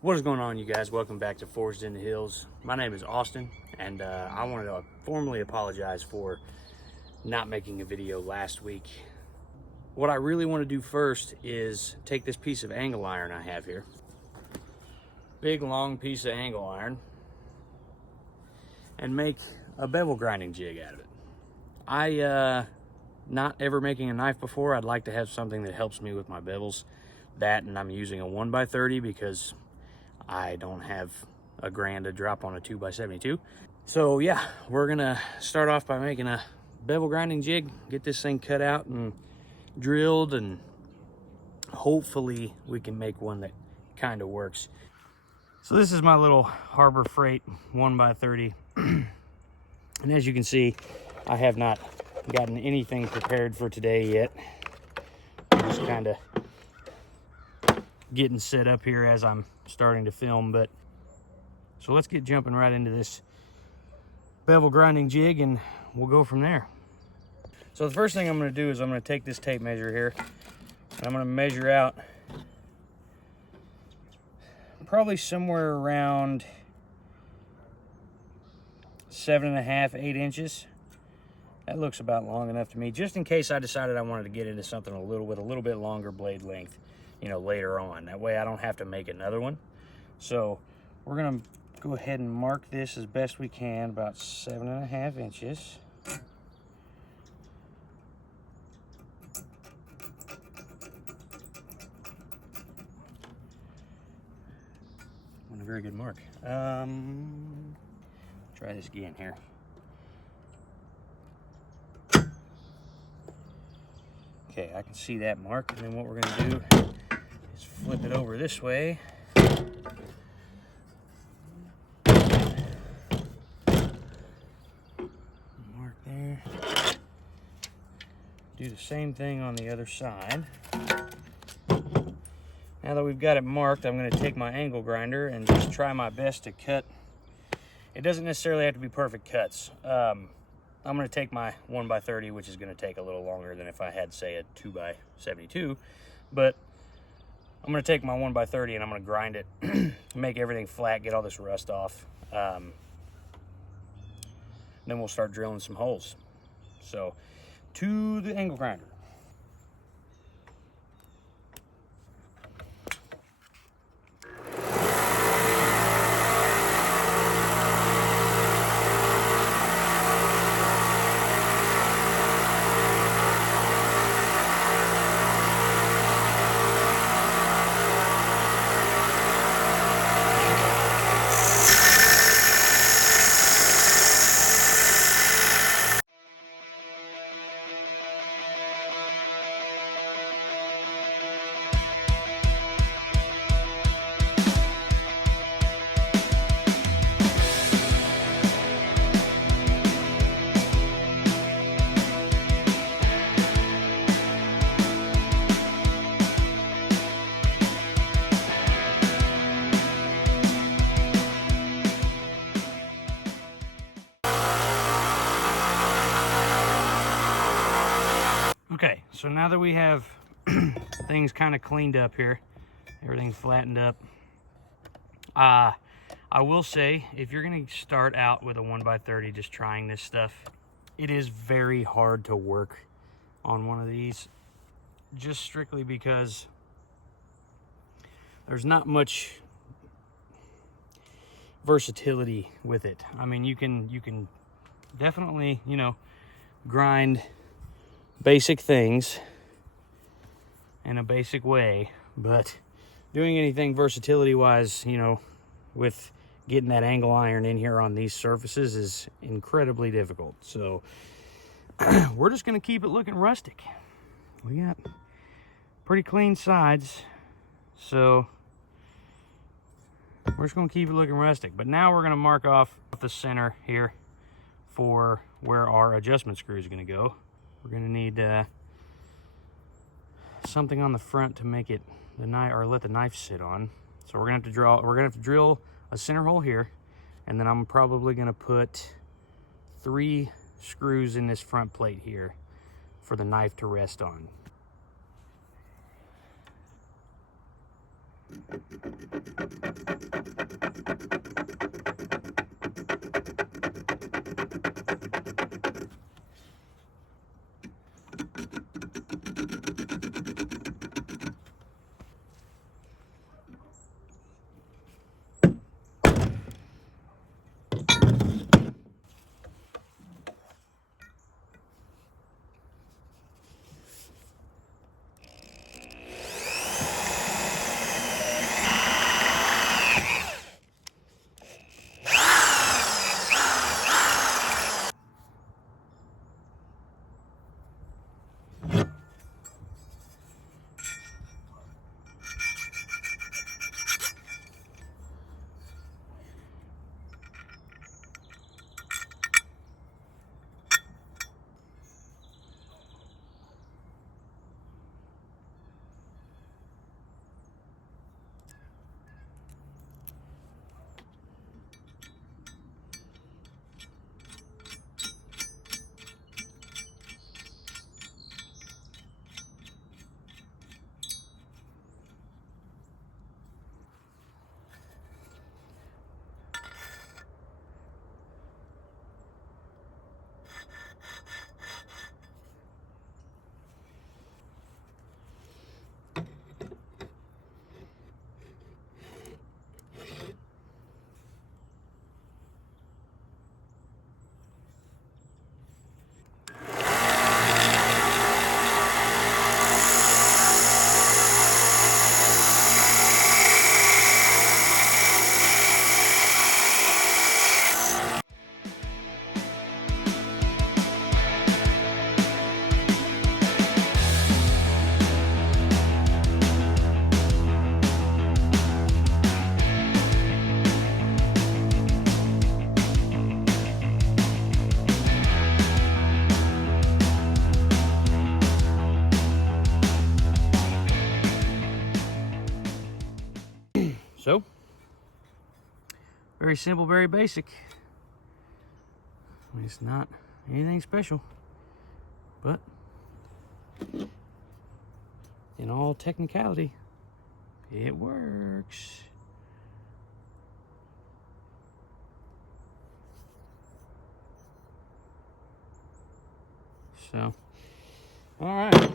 What is going on, you guys? Welcome back to Forged in the Hills. My name is Austin, and I wanted to formally apologize for not making a video last week. What I really want to do first is take this piece of angle iron I have here, big long piece of angle iron, and make a bevel grinding jig out of it. Not ever making a knife before. I'd like to have something that helps me with my bevels. That, and I'm using a 1x30 because I don't have a grand to drop on a 2x72. So yeah, we're gonna start off by making a bevel grinding jig, get this thing cut out and drilled, and hopefully we can make one that kind of works. So this is my little Harbor Freight 1x30. And as you can see, I have not gotten anything prepared for today yet. I'm just kind of getting set up here as I'm starting to film, but so let's get jumping right into this bevel grinding jig and we'll go from there. So the first thing I'm going to do is I'm going to take this tape measure here and I'm going to measure out probably somewhere around 7.5 to 8 inches. That looks about long enough to me, just in case I decided I wanted to get into something with a little bit longer blade length, you know, later on. That way I don't have to make another one. So we're gonna go ahead and mark this as best we can, about 7.5 inches. A very good mark. Try this again here. Okay, I can see that mark, and then what we're gonna do is flip it over this way. Mark there. Do the same thing on the other side. Now that we've got it marked, I'm gonna take my angle grinder and just try my best to cut. It doesn't necessarily have to be perfect cuts. I'm going to take my 1x30, which is going to take a little longer than if I had, say, a 2x72. But I'm going to take my 1x30 and I'm going to grind it, make everything flat, get all this rust off. Then we'll start drilling some holes. So, to the angle grinder. Okay, so now that we have things kind of cleaned up here, everything flattened up, I will say, if you're going to start out with a 1x30 just trying this stuff, it is very hard to work on one of these, just strictly because there's not much versatility with it. I mean, you can definitely, you know, grind basic things in a basic way, but doing anything versatility wise, you know, with getting that angle iron in here on these surfaces is incredibly difficult. So we're just going to keep it looking rustic. We got pretty clean sides, so we're just going to keep it looking rustic. But now we're going to mark off the center here for where our adjustment screw is going to go. We're going to need something on the front to make it the knife, or let the knife sit on. So we're going to have to drill a center hole here, and then I'm probably going to put 3 screws in this front plate here for the knife to rest on. So, very simple, very basic. It's not anything special, but in all technicality, it works. So, all right.